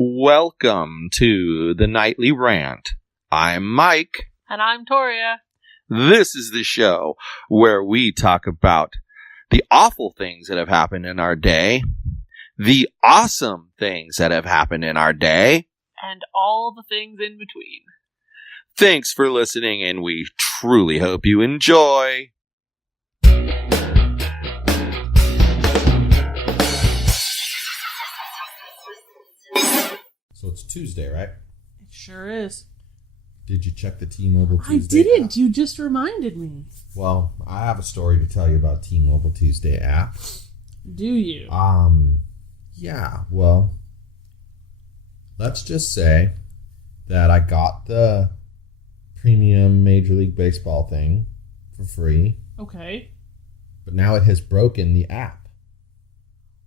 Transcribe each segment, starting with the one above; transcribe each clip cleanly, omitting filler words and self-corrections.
Welcome to the Nightly Rant. I'm Mike. And I'm Torya. This is the show where we talk about the awful things that have happened in our day, the awesome things that have happened in our day, and all the things in between. Thanks for listening, and we truly hope you enjoy. So it's Tuesday, right? It sure is. Did you check the T-Mobile Tuesday I didn't. app? You just reminded me. Well, I have a story to tell you about T-Mobile Tuesday app. Do you? Yeah, well, let's just say that I got the premium Major League Baseball thing for free. Okay. But now it has broken the app.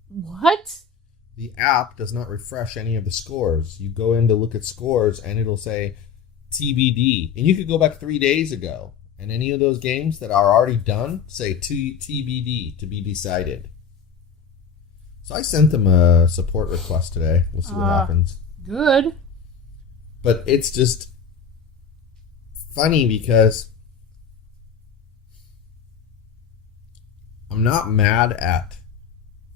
What? The app does not refresh any of the scores. You go in to look at scores and it'll say TBD. And you could go back 3 days ago. And any of those games that are already done say TBD, to be decided. So I sent them a support request today. We'll see what happens. Good. But it's just funny because I'm not mad at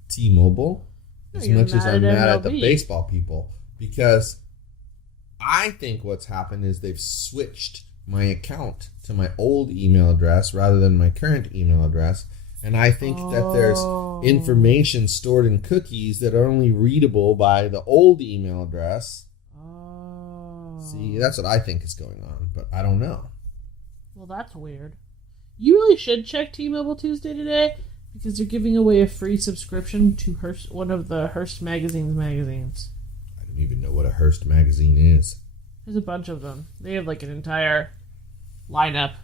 T-Mobile as much as I'm mad at the baseball people, because I think what's happened is they've switched my account to my old email address rather than my current email address. And I think that there's information stored in cookies that are only readable by the old email address. See, that's what I think is going on, but I don't know. Well, that's weird. You really should check T-Mobile Tuesday today, because they're giving away a free subscription to Hearst, one of the Hearst magazines. I don't even know what a Hearst magazine is. There's a bunch of them. They have like an entire lineup.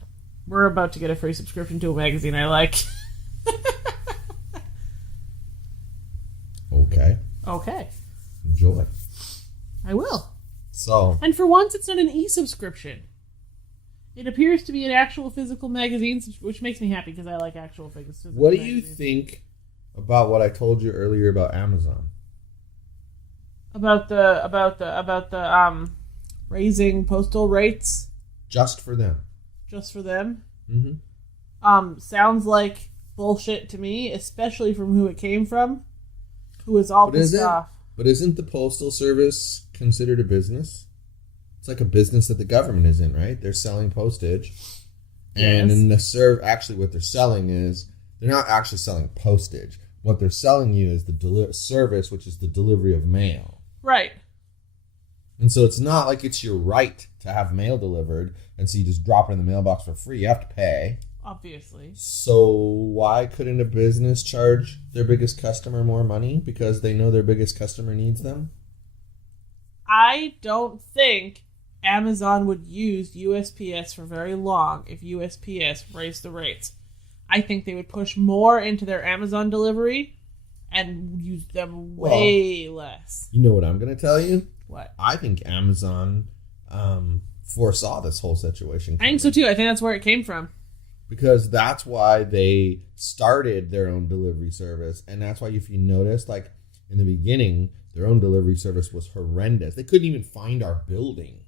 We're about to get a free subscription to a magazine I like. Okay. Enjoy. I will. So. And for once, it's not an e-subscription. It appears to be an actual physical magazine, which makes me happy because I like actual physical What do you think about what I told you earlier about Amazon? About the raising postal rates? Just for them. Just for them? Mm-hmm. Sounds like bullshit to me, especially from who it came from, who is all pissed off. But isn't the Postal Service considered a business? It's like a business that the government is in, right? They're selling postage. And yes. in the actually what they're selling is, they're not actually selling postage. What they're selling you is the service, which is the delivery of mail. Right. And so it's not like it's your right to have mail delivered, and so you just drop it in the mailbox for free. You have to pay. Obviously. So why couldn't a business charge their biggest customer more money because they know their biggest customer needs them? I don't think Amazon would use USPS for very long if USPS raised the rates. I think they would push more into their Amazon delivery and use them way less. You know what I'm going to tell you? What? I think Amazon foresaw this whole situation coming. I think so too. I think that's where it came from. Because that's why they started their own delivery service. And that's why, if you notice, like in the beginning, their own delivery service was horrendous. They couldn't even find our building.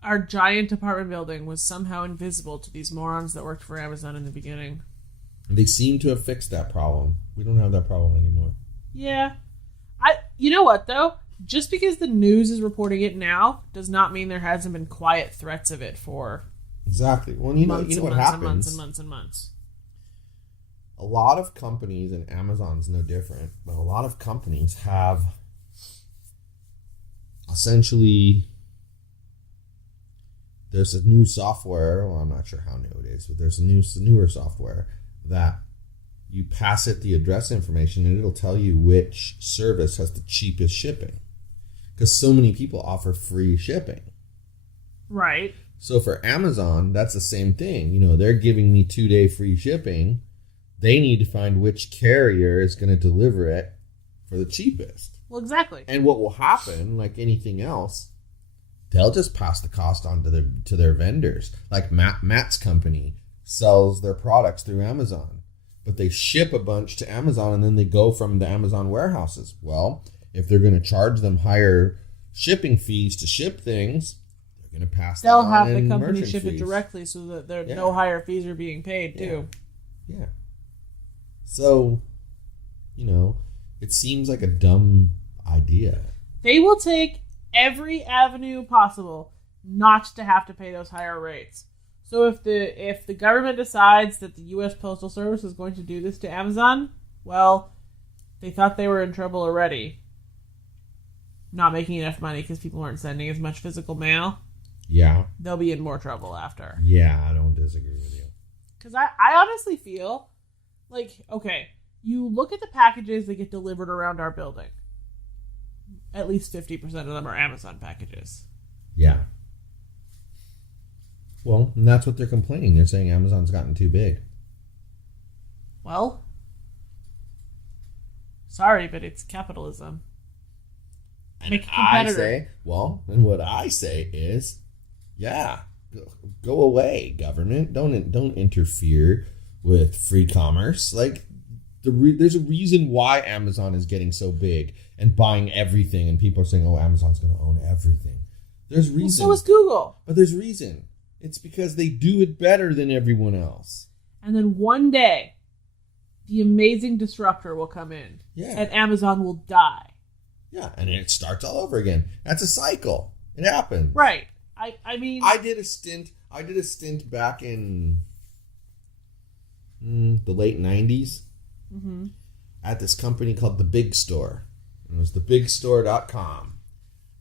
Our giant apartment building was somehow invisible to these morons that worked for Amazon in the beginning. And they seem to have fixed that problem. We don't have that problem anymore. Yeah. You know what, though? Just because the news is reporting it now does not mean there hasn't been quiet threats of it for exactly. Well, you know what happens. Months and months. A lot of companies, and Amazon's no different, but a lot of companies have essentially, there's a new software, well, I'm not sure how new it is, but there's a newer software that you pass it the address information and it'll tell you which service has the cheapest shipping. Because so many people offer free shipping. Right. So for Amazon, that's the same thing. You know, they're giving me 2-day free shipping. They need to find which carrier is going to deliver it for the cheapest. Well, exactly. And what will happen, like anything else, they'll just pass the cost on to their vendors. Like Matt's company sells their products through Amazon, but they ship a bunch to Amazon and then they go from the Amazon warehouses. Well, if they're going to charge them higher shipping fees to ship things, they're going to pass that They'll on have the in company merchant ship it fees. directly so that there no higher fees are being paid, too. Yeah. So, it seems like a dumb idea. They will take every avenue possible not to have to pay those higher rates. So if the government decides that the U.S. Postal Service is going to do this to Amazon, well, they thought they were in trouble already. Not making enough money because people weren't sending as much physical mail. Yeah. They'll be in more trouble after. Yeah, I don't disagree with you. Because I honestly feel like, okay, you look at the packages that get delivered around our building. At least 50% of them are Amazon packages. Yeah. Well, and that's what they're complaining. They're saying Amazon's gotten too big. Well, sorry, but it's capitalism. And what I say is, yeah, go away, government. Don't interfere with free commerce. Like, there's a reason why Amazon is getting so big and buying everything, and people are saying, "Oh, Amazon's going to own everything." There's reason. Well, so is Google. But there's reason. It's because they do it better than everyone else. And then one day, the amazing disruptor will come in, and Amazon will die. Yeah, and it starts all over again. That's a cycle. It happens. Right. I mean, I did a stint back in the late 90s at this company called The Big Store. It was thebigstore.com.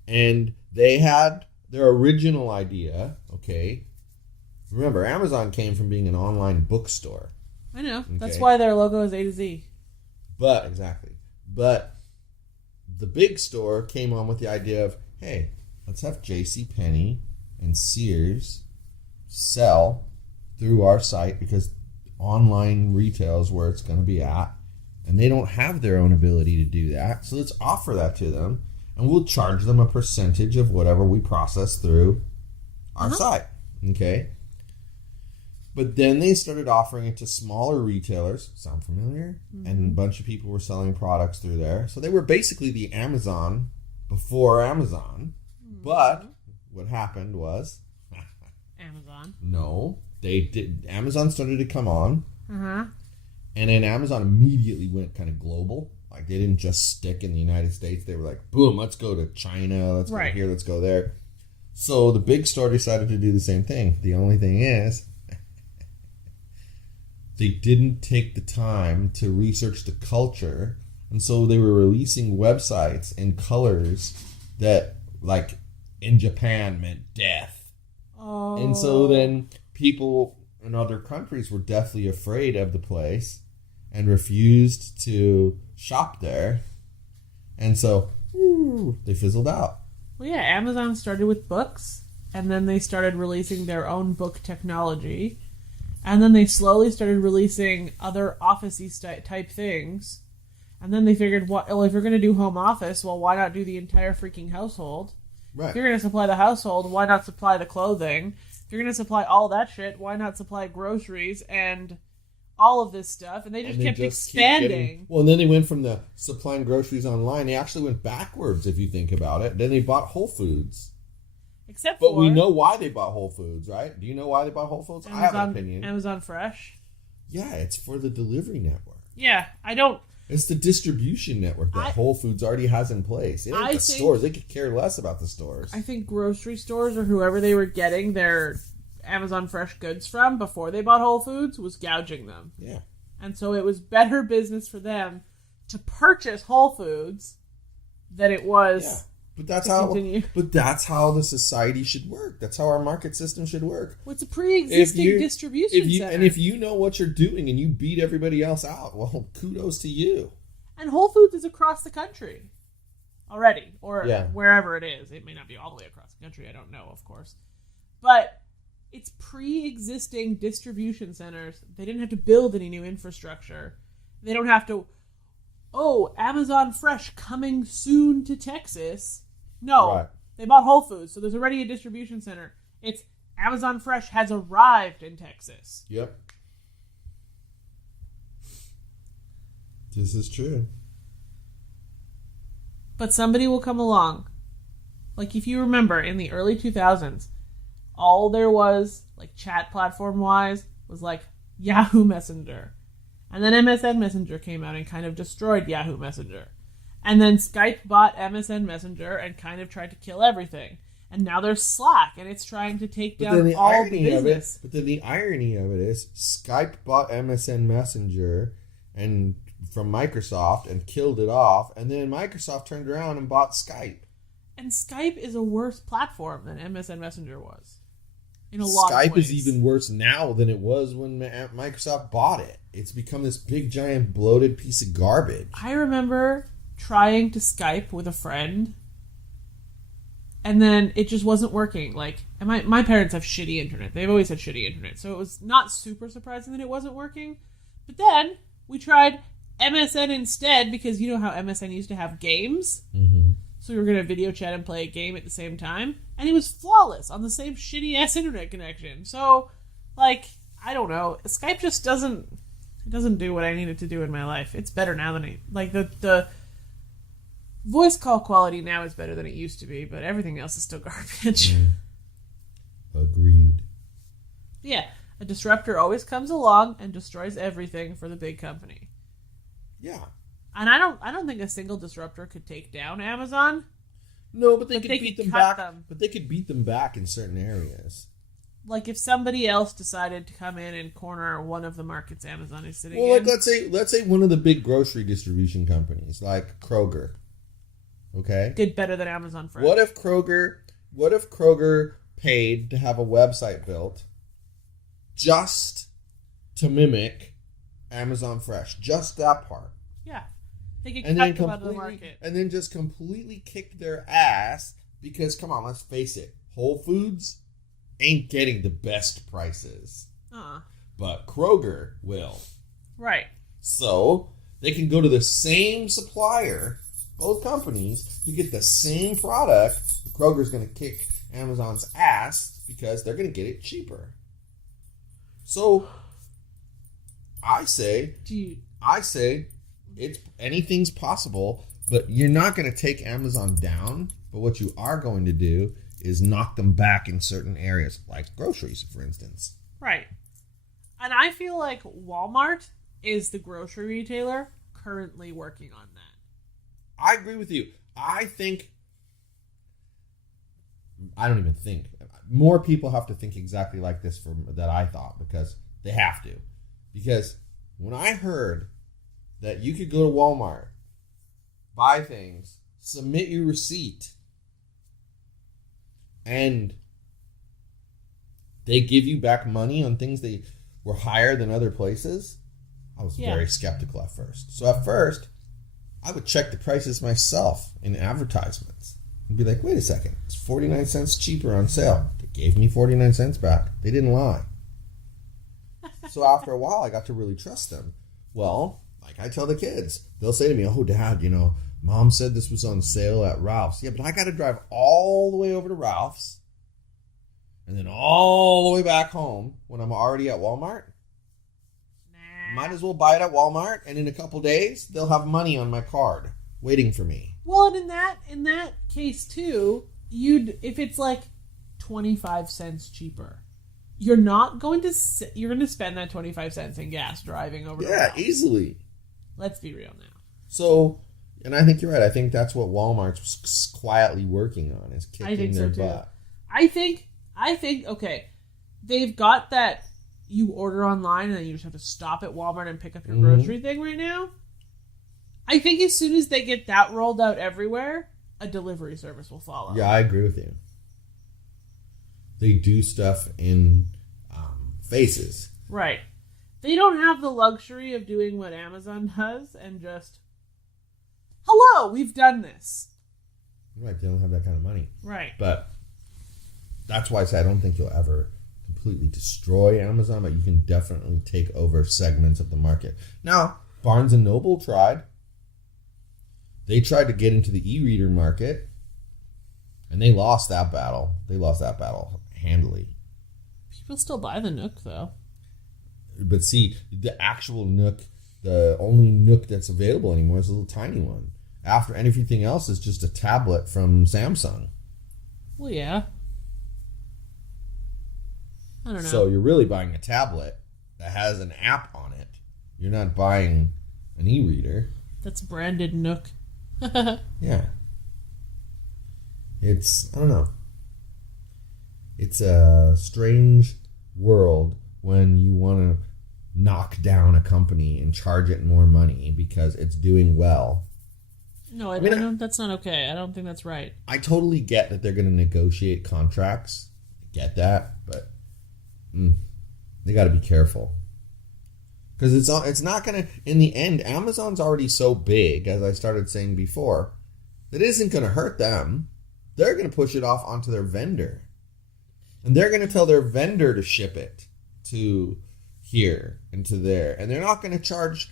And they had their original idea, okay. Remember, Amazon came from being an online bookstore. I know. Okay? That's why their logo is A to Z. But the Big Store came on with the idea of, hey, let's have JCPenney and Sears sell through our site because online retail is where it's going to be at. And they don't have their own ability to do that. So let's offer that to them. And we'll charge them a percentage of whatever we process through our site. Okay? But then they started offering it to smaller retailers. Sound familiar? And a bunch of people were selling products through there. So they were basically the Amazon before Amazon. But what happened was... Amazon. No. Amazon started to come on. Uh-huh. And then Amazon immediately went kind of global. Like, they didn't just stick in the United States. They were like, boom, let's go to China. Let's go here. Let's go there. So the Big Store decided to do the same thing. The only thing is... they didn't take the time to research the culture, and so they were releasing websites in colors that, like, in Japan meant death. Oh. And so then people in other countries were deathly afraid of the place and refused to shop there. And so they fizzled out. Well, yeah, Amazon started with books, and then they started releasing their own book technology. And then they slowly started releasing other office-y type things. And then they figured, well, if you're going to do home office, well, why not do the entire freaking household? Right. If you're going to supply the household, why not supply the clothing? If you're going to supply all that shit, why not supply groceries and all of this stuff? And they just kept expanding. And then they went from the supplying groceries online. They actually went backwards, if you think about it. Then they bought Whole Foods. But we know why they bought Whole Foods, right? Do you know why they bought Whole Foods? I have an opinion. Amazon Fresh? Yeah, it's for the delivery network. Yeah, I don't... It's the distribution network that Whole Foods already has in place. It ain't the stores. They could care less about the stores. I think grocery stores or whoever they were getting their Amazon Fresh goods from before they bought Whole Foods was gouging them. Yeah. And so it was better business for them to purchase Whole Foods than it was... Yeah. But that's how the society should work. That's how our market system should work. Well, it's a pre-existing distribution center. And if you know what you're doing and you beat everybody else out, well, kudos to you. And Whole Foods is across the country already, or wherever it is. It may not be all the way across the country. I don't know, of course. But it's pre-existing distribution centers. They didn't have to build any new infrastructure. They don't have to, Amazon Fresh coming soon to Texas. No, They bought Whole Foods, so there's already a distribution center. It's Amazon Fresh has arrived in Texas. Yep. This is true. But somebody will come along Like, if you remember, in the early 2000s, all there was, like, chat platform-wise, was, like, Yahoo Messenger. And then MSN Messenger came out and kind of destroyed Yahoo Messenger. And then Skype bought MSN Messenger and kind of tried to kill everything. And now there's Slack, and it's trying to take down all the business. But then the irony of it is, Skype bought MSN Messenger and from Microsoft and killed it off, and then Microsoft turned around and bought Skype. And Skype is a worse platform than MSN Messenger was. In a lot of Skype ways. is even worse now than it was when Microsoft bought it. It's become this big, giant, bloated piece of garbage. I remember trying to Skype with a friend, and then it just wasn't working. Like, and my parents have shitty internet. They've always had shitty internet, so it was not super surprising that it wasn't working. But then we tried MSN instead, because you know how MSN used to have games? Mm-hmm. So we were going to video chat and play a game at the same time, and it was flawless on the same shitty-ass internet connection. So, like, I don't know. Skype just doesn't do what I need it to do in my life. It's better now than the voice call quality now is better than it used to be, but everything else is still garbage. Agreed. Yeah, a disruptor always comes along and destroys everything for the big company. Yeah. And I don't think a single disruptor could take down Amazon. No, but they could beat them back. Them. But they could beat them back in certain areas. Like if somebody else decided to come in and corner one of the markets Amazon is sitting in. Well, in. like let's say one of the big grocery distribution companies, like Kroger. Okay? Did better than Amazon Fresh. What if Kroger paid to have a website built just to mimic Amazon Fresh? Just that part. Yeah. They could cut them out of the market. And then just completely kick their ass because, come on, let's face it, Whole Foods ain't getting the best prices. But Kroger will. Right. So they can go to the same supplier, both companies, to get the same product. But Kroger's going to kick Amazon's ass because they're going to get it cheaper. So I say it's anything's possible, but you're not going to take Amazon down. But what you are going to do is knock them back in certain areas, like groceries, for instance. Right. And I feel like Walmart is the grocery retailer currently working on that. I agree with you. More people have to think exactly like this that I thought, because they have to. Because when I heard that you could go to Walmart, buy things, submit your receipt, and they give you back money on things they were higher than other places, I was very skeptical at first. So at first, I would check the prices myself in advertisements and be like, wait a second, it's 49 cents cheaper on sale. They gave me 49 cents back. They didn't lie. So after a while, I got to really trust them. Well, like I tell the kids, they'll say to me, oh, Dad, Mom said this was on sale at Ralph's. Yeah, but I got to drive all the way over to Ralph's and then all the way back home when I'm already at Walmart. Might as well buy it at Walmart, and in a couple days, they'll have money on my card waiting for me. Well, and in that case too, if it's like 25 cents cheaper, you're going to spend that 25 cents in gas driving over. Yeah, easily. Let's be real now. So, and I think you're right. I think that's what Walmart's quietly working on, is kicking their butt. I think okay, they've got that. You order online and then you just have to stop at Walmart and pick up your grocery thing right now. I think as soon as they get that rolled out everywhere, a delivery service will follow. Yeah, I agree with you. They do stuff in phases. Right. They don't have the luxury of doing what Amazon does and just, hello, we've done this. Right, they don't have that kind of money. Right. But that's why I say I don't think you'll ever completely destroy Amazon, but you can definitely take over segments of the market. Now, Barnes & Noble tried. They tried to get into the e-reader market, and they lost that battle. They lost that battle handily. People still buy the Nook, though. But see, the actual Nook, the only Nook that's available anymore is a little tiny one. After everything else is just a tablet from Samsung. Well, yeah. I don't know. So you're really buying a tablet that has an app on it. You're not buying an e-reader. That's branded Nook. Yeah. It's, I don't know. It's a strange world when you want to knock down a company and charge it more money because it's doing well. No, I don't, that's not okay. I don't think that's right. I totally get that they're going to negotiate contracts. I get that, but they got to be careful. Because it's not going to, in the end, Amazon's already so big, as I started saying before, that it isn't going to hurt them. They're going to push it off onto their vendor. And they're going to tell their vendor to ship it to here and to there. And they're not going to charge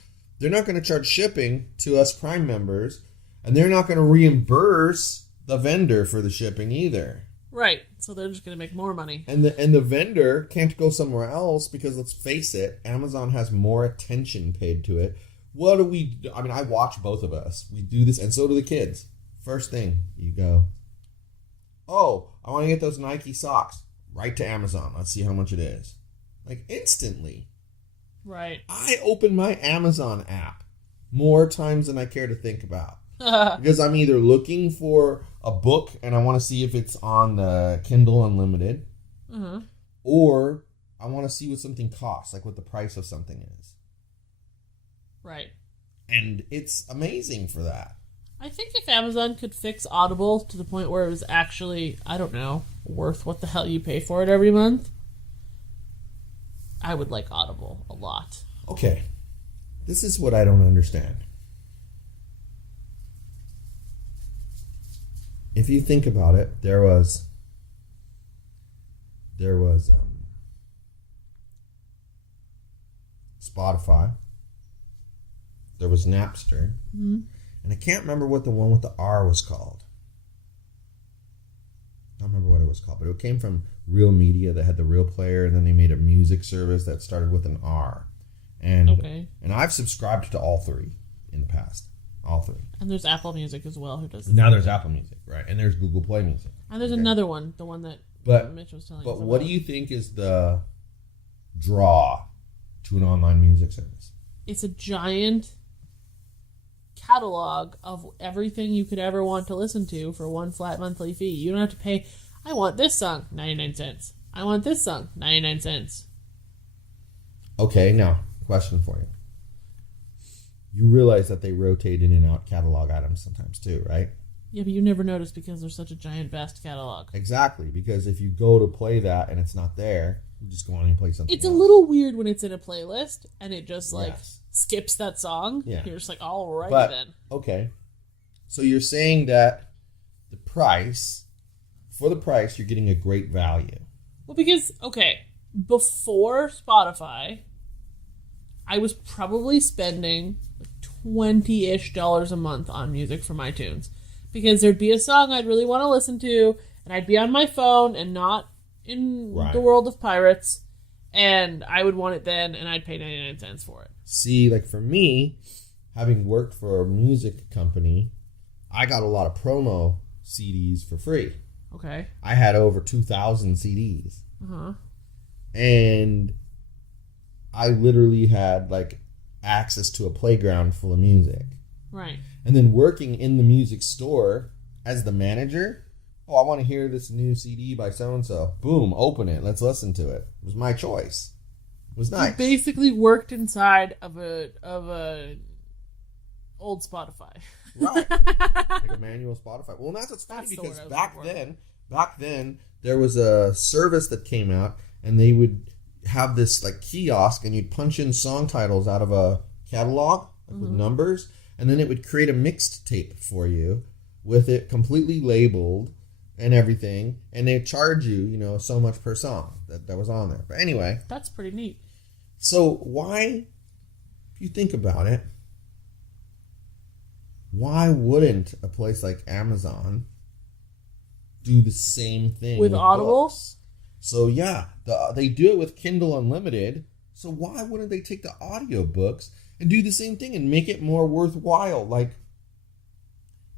shipping to us Prime members. And they're not going to reimburse the vendor for the shipping either. Right. So they're just going to make more money. And the vendor can't go somewhere else because, let's face it, Amazon has more attention paid to it. What do we do? I mean, I watch both of us. We do this, and so do the kids. First thing, you go, oh, I want to get those Nike socks. Right to Amazon. Let's see how much it is. Like, instantly. Right. I open my Amazon app more times than I care to think about. Because I'm either looking for a book and I want to see if it's on the Kindle Unlimited, or I want to see what something costs, like what the price of something is. Right. And it's amazing for that. I think if Amazon could fix Audible to the point where it was actually, I don't know, worth what the hell you pay for it every month, I would like Audible a lot. Okay. This is what I don't understand. If you think about it, there was Spotify, there was Napster, and I can't remember what the one with the R was called. I don't remember what it was called, but it came from Real Media that had the Real Player, and then they made a music service that started with an R. And I've subscribed to all three in the past. All three. And there's Apple Music as well, who does now there's Apple Music, right? And there's Google Play Music. And there's another one, the one that Mitch was telling us about. But what do you think is the draw to an online music service? It's a giant catalog of everything you could ever want to listen to for one flat monthly fee. You don't have to pay, I want this song, 99 cents. I want this song, 99 cents. Okay, now, question for you. You realize that they rotate in and out catalog items sometimes too, right? Yeah, but you never notice because there's such a giant, vast catalog. Exactly, because if you go to play that and it's not there, you just go on and play something It's else. a little weird when it's in a playlist and it just skips that song. Yeah. You're just like, alrighty but, then. Okay. So you're saying that the price, for the price, you're getting a great value. Well, because, before Spotify, I was probably spending $20-ish a month on music from iTunes. Because there'd be a song I'd really want to listen to, and I'd be on my phone and not in the world of pirates, and I would want it then, and I'd pay 99 cents for it. See, like for me, having worked for a music company, I got a lot of promo CDs for free. Okay. I had over 2,000 CDs. Uh-huh. And I literally had access to a playground full of music. Right. And then working in the music store as the manager, I want to hear this new CD by so-and-so. Boom, open it. Let's listen to it. It was my choice. It was nice. You basically worked inside of a old Spotify. Right. Like a manual Spotify. Well, that's what's funny because back then, there was a service that came out and they would have this kiosk and you'd punch in song titles out of a catalog with numbers, and then it would create a mixed tape for you with it completely labeled and everything, and they'd charge you, so much per song that was on there. But anyway. That's pretty neat. So why, if you think about it, why wouldn't a place like Amazon do the same thing with Audible? Books? So yeah, they do it with Kindle Unlimited. So why wouldn't they take the audiobooks and do the same thing and make it more worthwhile?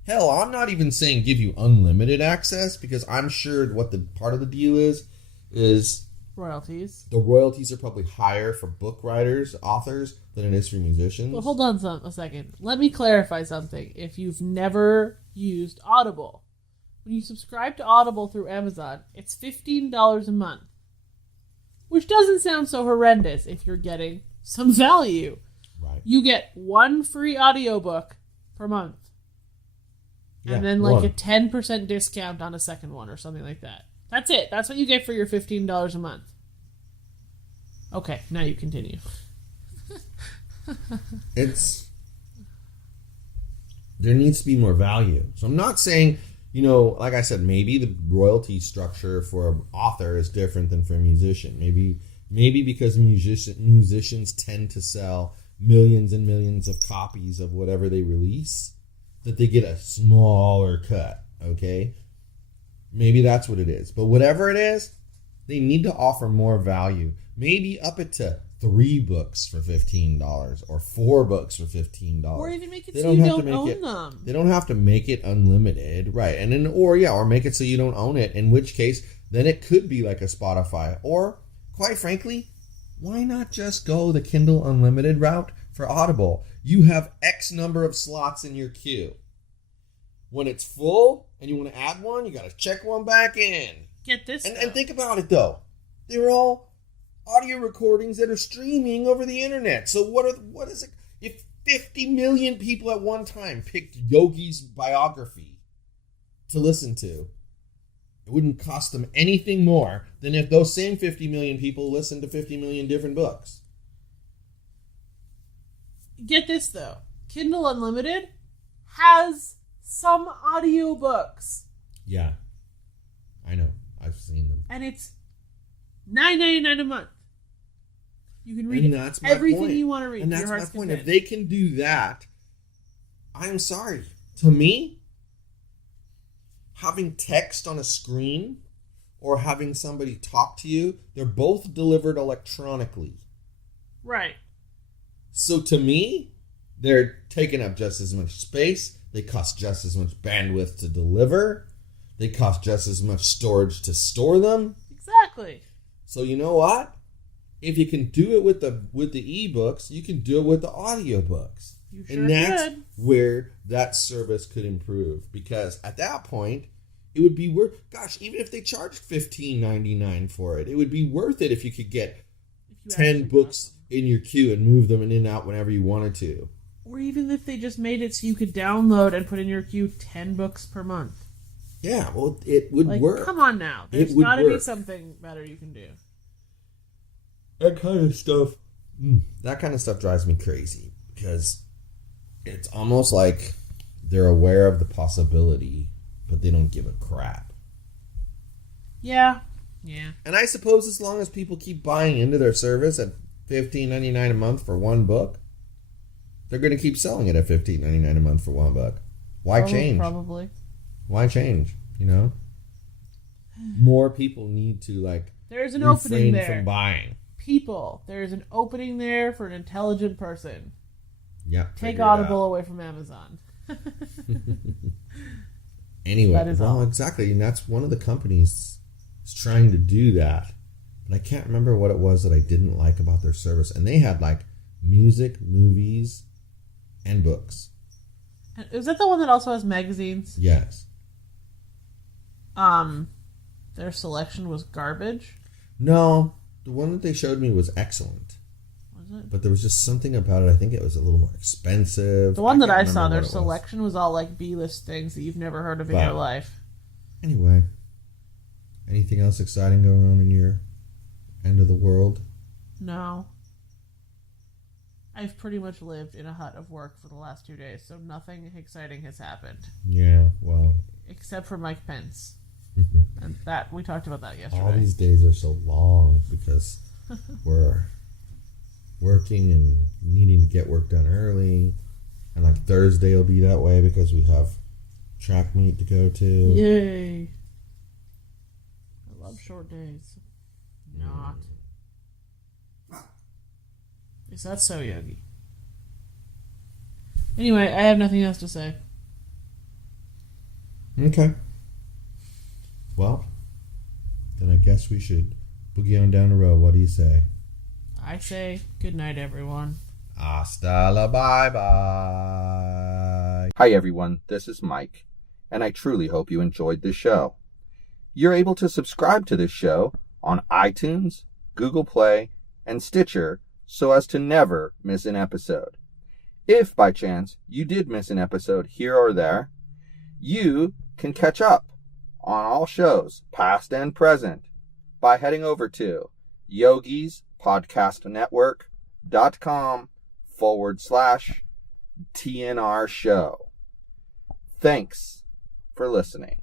Hell, I'm not even saying give you unlimited access, because I'm sure what the part of the deal is royalties. The royalties are probably higher for book writers, authors, than it is for musicians. Well, hold on a second. Let me clarify something. If you've never used Audible, when you subscribe to Audible through Amazon, it's $15 a month. Which doesn't sound so horrendous if you're getting some value. Right. You get one free audiobook per month. And then like a 10% discount on a second one or something like that. That's it. That's what you get for your $15 a month. Okay, now you continue. There needs to be more value. So I'm not saying, like I said, maybe the royalty structure for an author is different than for a musician. Maybe because musicians tend to sell millions and millions of copies of whatever they release, that they get a smaller cut, okay? Maybe that's what it is. But whatever it is, they need to offer more value. Maybe up it to 3 books for $15 or 4 books for $15. Or even make it so you don't own them. They don't have to make it unlimited, right? And then, or make it so you don't own it, in which case, then it could be like a Spotify. Or, quite frankly, why not just go the Kindle Unlimited route for Audible? You have X number of slots in your queue. When it's full and you want to add one, you got to check one back in. Get this. And think about it, though. They're all audio recordings that are streaming over the internet. So what is it? If 50 million people at one time picked Yogi's biography to listen to, it wouldn't cost them anything more than if those same 50 million people listened to 50 million different books. Get this, though. Kindle Unlimited has some audiobooks. Yeah. I know. I've seen them. And it's $9.99 a month. You can read everything you want to read. And that's my point. If they can do that, I'm sorry. To me, having text on a screen or having somebody talk to you, they're both delivered electronically. Right. So to me, they're taking up just as much space. They cost just as much bandwidth to deliver. They cost just as much storage to store them. Exactly. So you know what? If you can do it with the ebooks, you can do it with the audiobooks. You sure and that's could. where that service could improve. Because at that point, it would be worth, even if they charged $15.99 for it, it would be worth it if you could get 10 books in your queue and move them in and out whenever you wanted to. Or even if they just made it so you could download and put in your queue 10 books per month. Yeah, well, it would work. Come on now. There's got to be something better you can do. That kind of stuff drives me crazy, because it's almost like they're aware of the possibility, but they don't give a crap. Yeah. Yeah. And I suppose as long as people keep buying into their service at $15.99 a month for one book, they're going to keep selling it at $15.99 a month for one book. Why change? Probably. Why change? More people need to there's an opening there from buying. People, there's an opening there for an intelligent person. Yeah. Take Audible away from Amazon. Anyway, exactly, and that's one of the companies is trying to do that. But I can't remember what it was that I didn't like about their service. And they had music, movies, and books. Is that the one that also has magazines? Yes. Their selection was garbage? No, the one that they showed me was excellent. Was it? But there was just something about it. I think it was a little more expensive. The one that I saw, their selection was all B-list things that you've never heard of in your life. Anyway, anything else exciting going on in your end of the world? No. I've pretty much lived in a hut of work for the last 2 days, so nothing exciting has happened. Yeah, well. Except for Mike Pence. And that, we talked about that yesterday. All these days are so long because we're working and needing to get work done early. And Thursday will be that way because we have track meet to go to. Yay. I love short days. Not. Is that so, Yogi? Anyway, I have nothing else to say. Okay. Well, then I guess we should boogie on down the road. What do you say? I say good night, everyone. Hasta la bye-bye. Hi, everyone. This is Mike, and I truly hope you enjoyed this show. You're able to subscribe to this show on iTunes, Google Play, and Stitcher so as to never miss an episode. If, by chance, you did miss an episode here or there, you can catch up on all shows, past and present, by heading over to yogispodcastnetwork.com/TNR show. Thanks for listening.